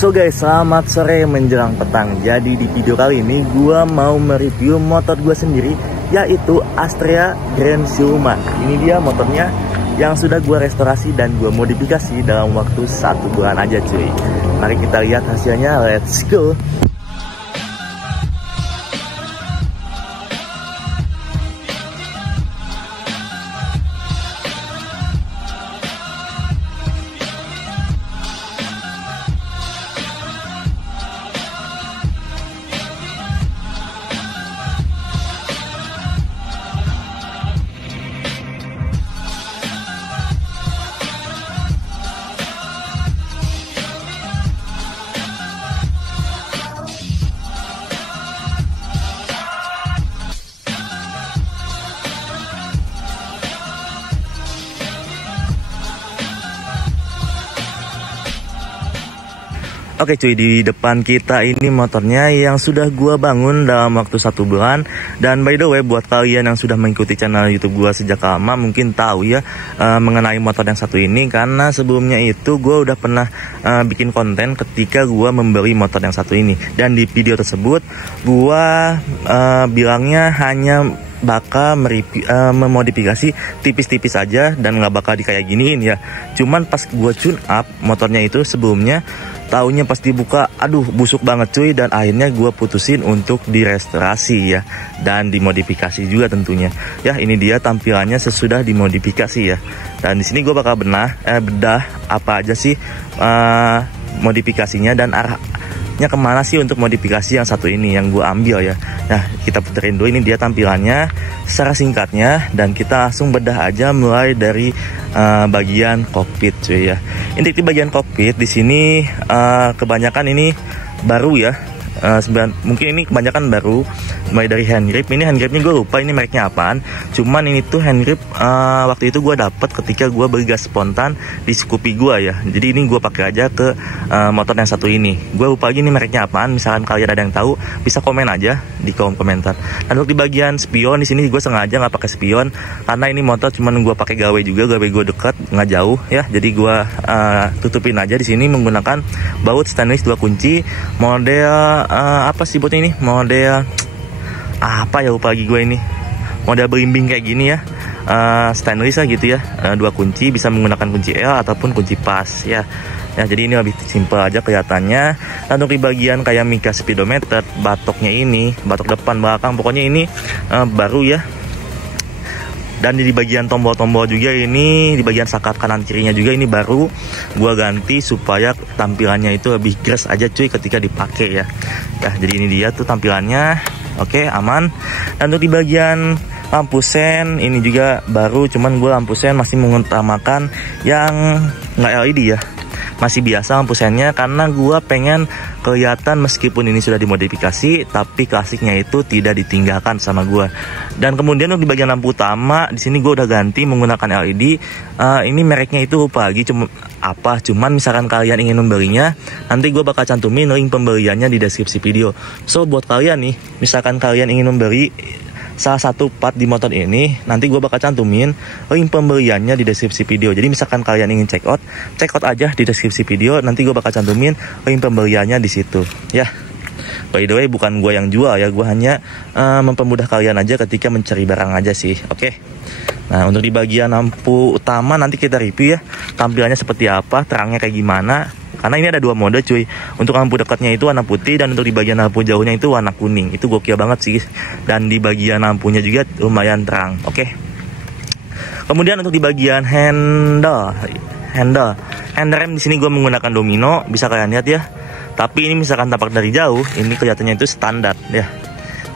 So guys, selamat sore menjelang petang. Jadi di video kali ini gua mau mereview motor gua sendiri, yaitu Astrea Grand Siluman. Ini dia motornya yang sudah gua restorasi dan gua modifikasi dalam waktu 1 bulan aja cuy. Mari kita lihat hasilnya, let's go. Oke cuy, di depan kita ini motornya yang sudah gua bangun dalam waktu 1 bulan. Dan by the way, buat kalian yang sudah mengikuti channel YouTube gua sejak lama mungkin tahu ya mengenai motor yang satu ini, karena sebelumnya itu gua udah pernah bikin konten ketika gua membeli motor yang satu ini. Dan di video tersebut gua bilangnya hanya bakal memodifikasi tipis-tipis aja dan nggak bakal kayak giniin ya. Cuman pas gua tune up motornya itu sebelumnya, taunya pas dibuka, aduh busuk banget cuy, dan akhirnya gue putusin untuk direstorasi ya, dan dimodifikasi juga tentunya. Ya ini dia tampilannya sesudah dimodifikasi ya. Dan di sini gue bakal bedah apa aja sih modifikasinya dan arahnya kemana sih untuk modifikasi yang satu ini yang gue ambil ya. Nah kita puterin dulu, ini dia tampilannya secara singkatnya, dan kita langsung bedah aja mulai dari bagian kokpit cuy ya. Ini di bagian kokpit di sini kebanyakan ini baru ya. Mungkin ini kebanyakan baru, mulai dari hand grip. Ini hand gripnya gue lupa ini mereknya apaan, cuman ini tuh hand grip waktu itu gue dapet ketika gue beli gas spontan di Scoopy gue ya. Jadi ini gue pakai aja ke motor yang satu ini. Gue lupa lagi ini mereknya apaan. Misalkan kalian ada yang tahu bisa komen aja di kolom komentar. Dan untuk di bagian spion di sini gue sengaja nggak pakai spion karena ini motor cuman gue pakai gawe juga, gawe gue dekat nggak jauh ya. Jadi gue tutupin aja di sini menggunakan baut stainless 2 kunci model apa sih buat ini, model apa ya lupa lagi gue, ini model belimbing kayak gini ya, stainless lah gitu ya, 2 kunci, bisa menggunakan kunci L ataupun kunci pas ya. Ya jadi ini lebih simpel aja kelihatannya. Dan untuk di bagian kayak mika speedometer, batoknya ini, batok depan belakang pokoknya ini baru ya. Dan di bagian tombol-tombol juga ini, di bagian sakat kanan kirinya juga ini baru gua ganti supaya tampilannya itu lebih gres aja cuy ketika dipakai ya. Ya jadi ini dia tuh tampilannya. Oke, aman. Dan untuk di bagian lampu sen ini juga baru, cuman gua lampu sen masih mengutamakan yang nggak LED ya. Masih biasa lampu sennya karena gua pengen kelihatan meskipun ini sudah dimodifikasi tapi klasiknya itu tidak ditinggalkan sama gua. Dan kemudian untuk di bagian lampu utama di sini gua udah ganti menggunakan LED. Ini mereknya itu lupa lagi cuman misalkan kalian ingin membelinya, nanti gua bakal cantumin link pembeliannya di deskripsi video. So buat kalian nih, misalkan kalian ingin membeli salah satu part di motor ini, nanti gue bakal cantumin link pembeliannya di deskripsi video. Jadi misalkan kalian ingin check out aja di deskripsi video, nanti gue bakal cantumin link pembeliannya di situ ya. By the way, bukan gue yang jual ya, gue hanya mempermudah kalian aja ketika mencari barang aja sih. Oke. Nah untuk di bagian lampu utama nanti kita review ya, tampilannya seperti apa, terangnya kayak gimana. Karena ini ada 2 mode cuy. Untuk lampu dekatnya itu warna putih, dan untuk di bagian lampu jauhnya itu warna kuning. Itu gokil banget sih. Dan di bagian lampunya juga lumayan terang. Oke. Kemudian untuk di bagian handle rem di sini gue menggunakan domino, bisa kalian lihat ya. Tapi ini misalkan tampak dari jauh, ini kelihatannya itu standar ya.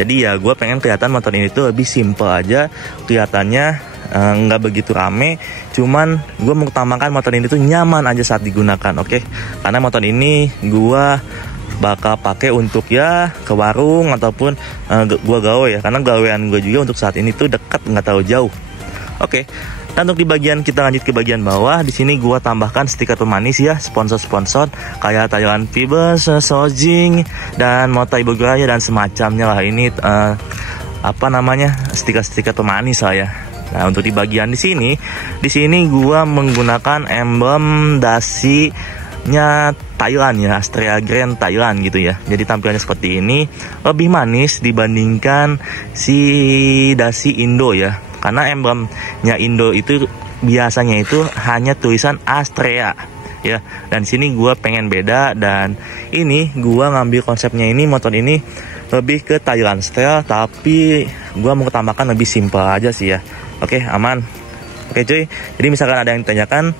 Jadi ya gue pengen kelihatan motor ini tuh lebih simple aja kelihatannya, nggak begitu rame, cuman gue mengutamakan motor ini tuh nyaman aja saat digunakan. Oke, karena motor ini gue bakal pakai untuk ya ke warung ataupun gue gawe ya, karena gawean gue juga untuk saat ini tuh dekat, nggak terlalu jauh. Oke. Dan untuk di bagian, kita lanjut ke bagian bawah. Di sini gua tambahkan stiker pemanis ya, sponsor-sponsor kayak Thailand Fibers, Sojing, dan Motai Bogoraya dan semacamnya lah. Ini apa namanya, stiker-stiker pemanis lah ya. Nah untuk di bagian di sini gua menggunakan emblem dasi nya Thailand ya, Astrea Grand Thailand gitu ya. Jadi tampilannya seperti ini, lebih manis dibandingkan si dasi Indo ya. Karena emblemnya Indo itu biasanya itu hanya tulisan Astrea ya. Dan sini gua pengen beda, dan ini gua ngambil konsepnya ini, motor ini lebih ke Thailand style, tapi gua mau tambahkan lebih simple aja sih ya. Oke, aman. Oke cuy, jadi misalkan ada yang ditanyakan,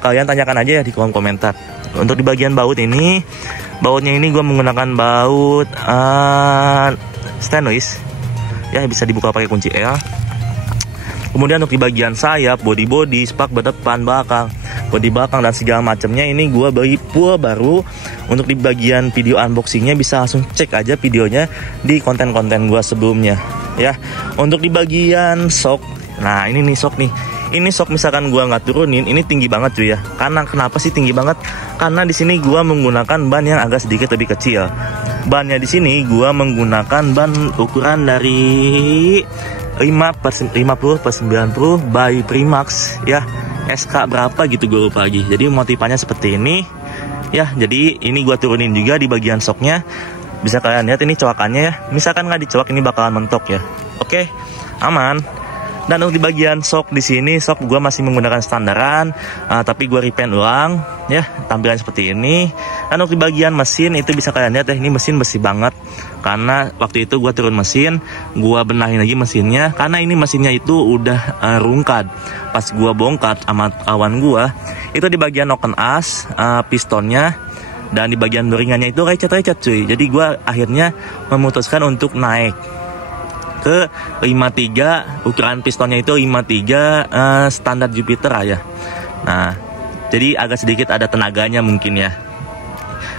kalian tanyakan aja ya di kolom komentar. Untuk di bagian baut ini, bautnya ini gue menggunakan baut stainless ya, bisa dibuka pakai kunci L. Kemudian untuk di bagian sayap, body, spark depan, belakang, body belakang dan segala macamnya ini gue beli full baru. Untuk di bagian video unboxingnya bisa langsung cek aja videonya di konten-konten gue sebelumnya ya. Untuk di bagian shock, nah ini nih shock nih. Ini shock misalkan gua nggak turunin, ini tinggi banget cuy ya. Karena kenapa sih tinggi banget? Karena di sini gua menggunakan ban yang agak sedikit lebih kecil. Bannya di sini gua menggunakan ban ukuran dari 50/90 by Primax ya. SK berapa gitu gue lupa lagi. Jadi motifannya seperti ini ya. Jadi ini gua turunin juga di bagian shocknya. Bisa kalian lihat ini coakannya ya. Misalkan nggak dicoak ini bakalan mentok ya. Oke, aman. Dan untuk di bagian shock di sini, shock gue masih menggunakan standaran, tapi gue repaint ulang ya, tampilan seperti ini. Dan untuk di bagian mesin itu bisa kalian lihat ya, ini mesin bersih banget. Karena waktu itu gue turun mesin, gue benahin lagi mesinnya, karena ini mesinnya itu udah rungkad. Pas gue bongkar sama kawan gue, itu di bagian noken as, pistonnya, dan di bagian doringannya itu lecet-lecet cuy. Jadi gue akhirnya memutuskan untuk naik ke 53, ukuran pistonnya itu 53 standar Jupiter ya. Nah, jadi agak sedikit ada tenaganya mungkin ya,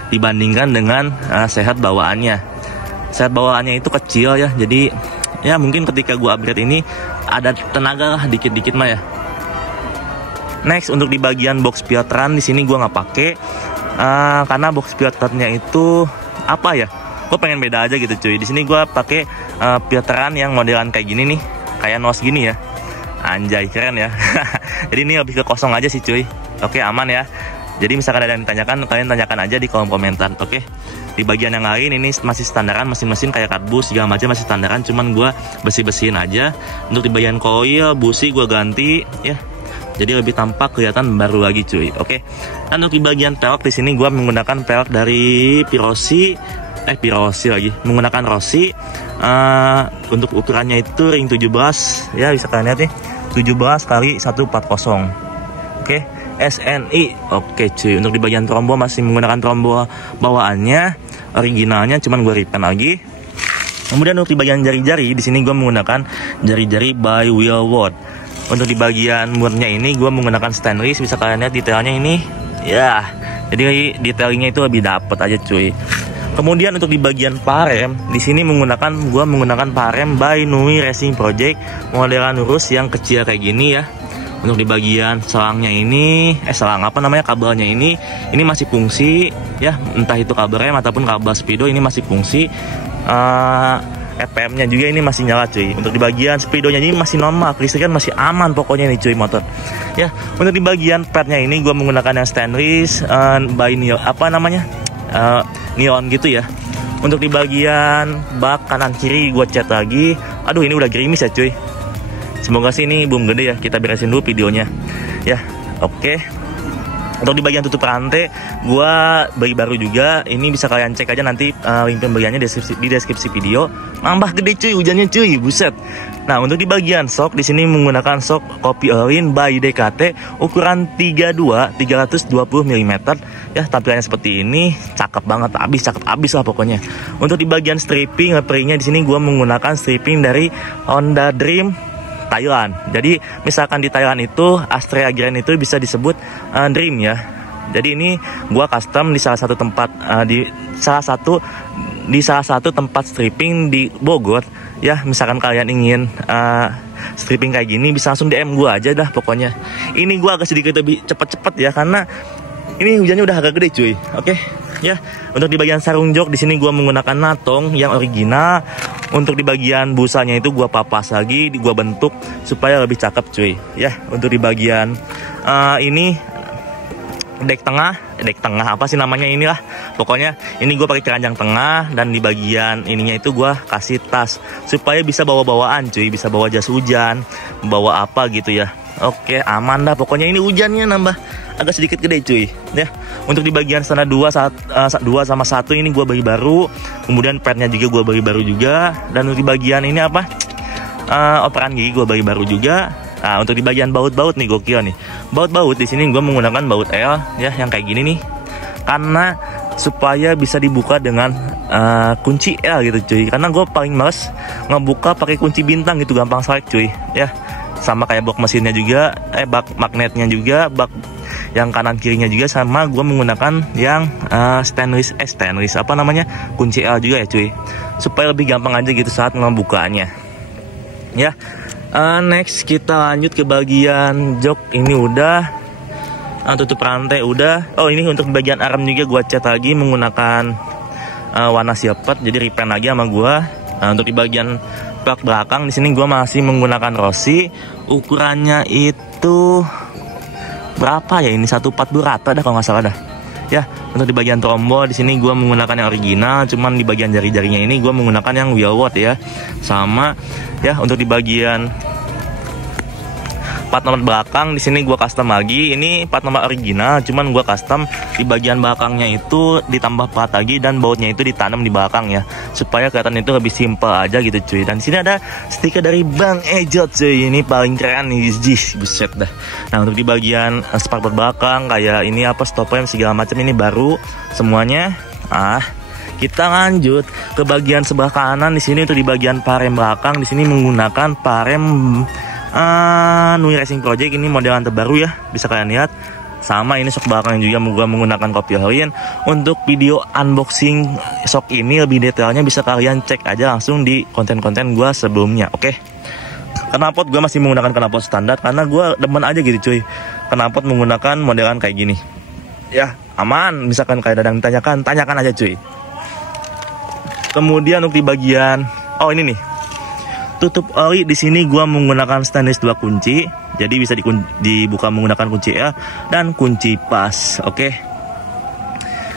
dibandingkan dengan sehat bawaannya. Sehat bawaannya itu kecil ya, jadi ya mungkin ketika gua upgrade ini ada tenaga lah dikit-dikit mah ya. Next, untuk di bagian box filteran di sini gua nggak pakai karena box filternya itu apa ya? Gue pengen beda aja gitu cuy. Di sini gue pakai filteran yang modelan kayak gini nih, kayak nos gini ya. Anjay, keren ya. Jadi ini lebih ke kosong aja sih cuy. Oke, aman ya. Jadi misalkan ada yang ditanyakan, kalian tanyakan aja di kolom komentar. Oke. Di bagian yang lain ini masih standaran, mesin-mesin kayak kardus segala macam masih standaran, cuman gue bersih-bersihin aja. Untuk di bagian coil, busi gue ganti ya. Jadi lebih tampak kelihatan baru lagi cuy. Oke. Dan untuk di bagian pelek di sini gue menggunakan pelek dari Pirosi lagi, menggunakan Rossi. Untuk ukurannya itu ring 17 ya, bisa kalian lihat nih, 17 kali 140. Oke, SNI. Oke cuy. Untuk di bagian trombo masih menggunakan trombo bawaannya, originalnya, cuman gue repaint lagi. Kemudian untuk di bagian jari-jari di sini gue menggunakan jari-jari by Wheelworld. Untuk di bagian murnya ini gue menggunakan stainless, bisa kalian lihat detailnya ini ya. Jadi detailnya itu lebih dapet aja cuy. Kemudian untuk di bagian parem di sini gua menggunakan parem by Nui Racing Project, modelan lurus yang kecil kayak gini ya. Untuk di bagian selangnya ini, selang apa namanya, kabelnya ini masih fungsi ya, entah itu kabel rem ataupun kabel speedo ini masih fungsi. RPM-nya juga ini masih nyala cuy. Untuk di bagian speedonya ini masih normal, listrikan masih aman pokoknya nih cuy motor. Ya, untuk di bagian padnya ini gua menggunakan yang stainless by neon gitu ya. Untuk di bagian bak kanan kiri gue cat lagi. Aduh, ini udah gerimis ya cuy. Semoga sih ini belum gede ya, kita beresin dulu videonya ya. Oke. Untuk di bagian tutup rantai gue beli baru juga. Ini bisa kalian cek aja nanti link pembeliannya di deskripsi video. Nambah gede cuy hujannya cuy, buset. Nah, untuk di bagian sok di sini menggunakan sok Copy All-in by DKT ukuran 320 mm ya, tampilannya seperti ini, cakep banget, cakep abis lah pokoknya. Untuk di bagian stripping, strippingnya di sini gua menggunakan stripping dari Honda Dream Thailand. Jadi misalkan di Thailand itu Astrea Grand itu bisa disebut Dream ya. Jadi ini gua custom di salah satu tempat di salah satu tempat stripping di Bogor ya. Misalkan kalian ingin stripping kayak gini bisa langsung DM gua aja dah pokoknya. Ini gua agak sedikit lebih cepet-cepet ya karena ini hujannya udah agak gede cuy. Oke ya. Untuk di bagian sarung jok di sini gua menggunakan Natong yang original. Untuk di bagian busanya itu gua papas lagi, gua bentuk supaya lebih cakep cuy ya. Untuk di bagian ini dek tengah apa sih namanya inilah. Pokoknya ini gue pakai keranjang tengah, dan di bagian ininya itu gue kasih tas supaya bisa bawa-bawaan cuy, bisa bawa jas hujan, bawa apa gitu ya. Oke, aman dah pokoknya. Ini hujannya nambah agak sedikit gede cuy ya. Untuk di bagian sana 2 sama 1 ini gue beli baru, kemudian padnya juga gue beli baru juga, dan untuk di bagian ini apa operan gigi gue beli baru juga. Nah, untuk di bagian baut-baut nih gokil nih. Baut-baut di sini gue menggunakan baut L ya, yang kayak gini nih. Karena supaya bisa dibuka dengan kunci L gitu cuy. Karena gue paling males ngebuka pakai kunci bintang gitu, gampang selek cuy ya. Sama kayak bak mesinnya juga, bak magnetnya juga, bak yang kanan kirinya juga, sama gue menggunakan yang stainless apa namanya, kunci L juga ya cuy. Supaya lebih gampang aja gitu saat ngebukanya ya. Next kita lanjut ke bagian jok. Ini udah, tutup rantai udah. Oh, ini untuk bagian arm juga gua cat lagi menggunakan warna silver, jadi repaint lagi sama gua. Untuk di bagian bak belakang di sini gua masih menggunakan Rossi. Ukurannya itu berapa ya? Ini 1/4 rata dah kalau nggak salah dah. Ya, untuk di bagian tombol di sini gua menggunakan yang original, cuman di bagian jari-jarinya ini gua menggunakan yang Wilwood ya. Sama ya, untuk di bagian plat nomor belakang di sini gua custom lagi. Ini plat nomor original, cuman gua custom di bagian belakangnya itu ditambah plat lagi, dan bautnya itu ditanam di belakang ya, supaya kelihatan itu lebih simple aja gitu cuy. Dan di sini ada stiker dari Bang Ejot cuy. Ini paling keren nih, buset dah. Nah, untuk di bagian spakbor belakang kayak ini apa, stop rem segala macam ini baru semuanya. Kita lanjut ke bagian sebelah kanan. Di sini untuk di bagian parem belakang di sini menggunakan parem Nui Racing Project. Ini modelan terbaru ya, bisa kalian lihat. Sama ini shock belakang juga gua menggunakan kopi Horian. Untuk video unboxing shock ini lebih detailnya bisa kalian cek aja langsung di konten-konten gua sebelumnya. Oke. Knalpot gua masih menggunakan knalpot standar karena gua demen aja gitu cuy. Knalpot menggunakan modelan kayak gini. Ya, aman. Misalkan kayak Dadang ditanyakan, tanyakan aja cuy. Kemudian untuk di bagian ini nih, tutup oli di sini gua menggunakan stainless 2 kunci, jadi bisa dibuka menggunakan kunci L dan kunci pas. Oke.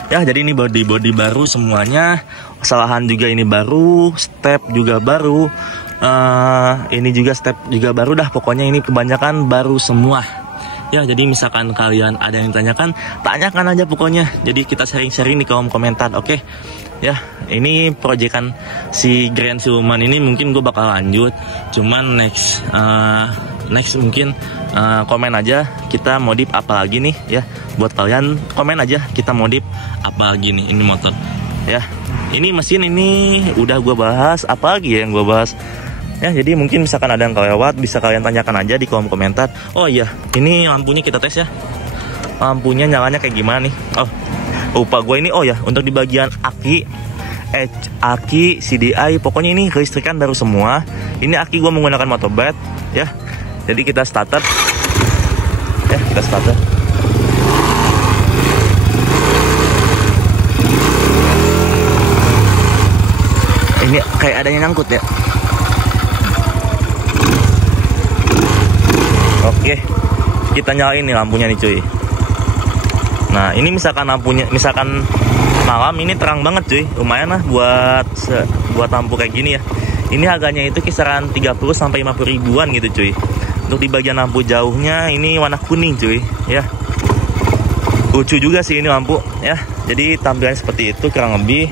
Ya, jadi ini body baru semuanya. Kesalahan juga ini baru, step juga baru. Ini juga step juga baru dah. Pokoknya ini kebanyakan baru semua. Ya, jadi misalkan kalian ada yang tanyakan aja pokoknya. Jadi kita sharing-sharing di kolom komentar. Oke. Ya, ini proyekan si Grand Siluman ini mungkin gue bakal lanjut. Cuman next mungkin komen aja kita modif apa lagi nih ya. Buat kalian komen aja kita modif apa lagi nih ini motor. Ya, ini mesin ini udah gue bahas. Apa lagi ya yang gue bahas? Ya, jadi mungkin misalkan ada yang kelewat bisa kalian tanyakan aja di kolom komentar. Oh iya, ini lampunya kita tes ya. Lampunya nyalanya kayak gimana nih? Oh, lupa gue ini. Oh ya, untuk di bagian aki CDI, pokoknya ini kelistrikan baru semua. Ini aki gue menggunakan motobat ya. Jadi kita starter. Ya, kita starter. Ini kayak adanya nyangkut ya. Oke, kita nyalain nih lampunya nih cuy. Nah, ini misalkan lampunya, misalkan malam ini terang banget cuy, lumayan lah buat lampu kayak gini ya. Ini harganya itu kisaran 30 sampai 50 ribuan gitu cuy. Untuk di bagian lampu jauhnya ini warna kuning cuy ya. Lucu juga sih ini lampu ya. Jadi tampilannya seperti itu kurang lebih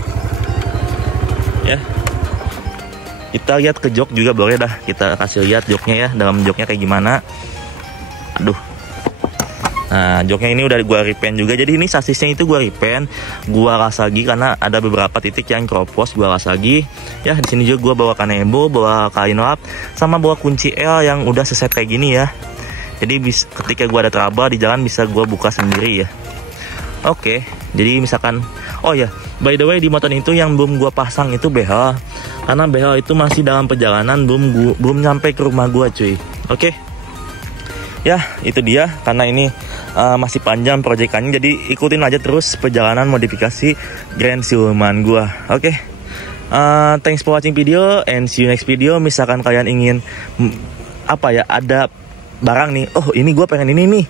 ya. Kita lihat ke jok juga boleh dah. Kita kasih lihat joknya ya, dalam joknya kayak gimana. Aduh. Nah, joknya ini udah gua repaint juga. Jadi ini sasisnya itu gua repaint, gua ras lagi karena ada beberapa titik yang kropos, gua ras lagi. Ya, di sini juga gua bawa kanebo, bawa kain lap, sama bawa kunci L yang udah seset kayak gini ya. Jadi ketika gua ada trouble di jalan bisa gua buka sendiri ya. Oke, jadi misalkan oh ya, by the way di motor itu yang belum gua pasang itu behel. Karena behel itu masih dalam perjalanan, belum nyampe ke rumah gua cuy. Oke. Ya, itu dia karena ini masih panjang proyekannya, jadi ikutin aja terus perjalanan modifikasi Grand Siluman gua. Oke. Thanks for watching video and see you next video. Misalkan kalian ingin ada barang nih, oh ini gua pengen ini nih.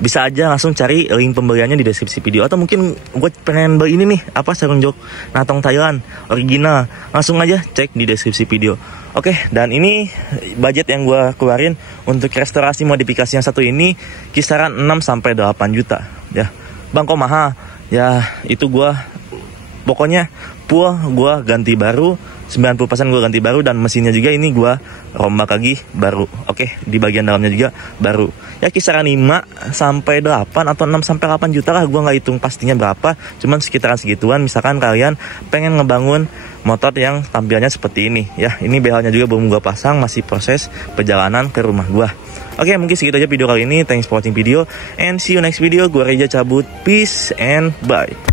bisa aja langsung cari link pembeliannya di deskripsi video. Atau mungkin gue pengen beli ini nih, apa, sarung jok Natong Thailand original, langsung aja cek di deskripsi video. Oke, dan ini budget yang gue keluarin untuk restorasi modifikasi yang satu ini kisaran 6-8 juta ya. Bang, kok mahal? Ya itu gue pokoknya gue ganti baru, 90% gue ganti baru, dan mesinnya juga ini gue rombak lagi baru. Oke, di bagian dalamnya juga baru. Ya kisaran 5-8 atau 6-8 juta lah, gue nggak hitung pastinya berapa, cuman sekitaran segituan. Misalkan kalian pengen ngebangun motor yang tampilannya seperti ini ya. Ini BH-nya juga belum gue pasang, masih proses perjalanan ke rumah gue. Oke, mungkin segitu aja video kali ini. Thanks for watching video and see you next video. Gue Reja cabut, peace and bye.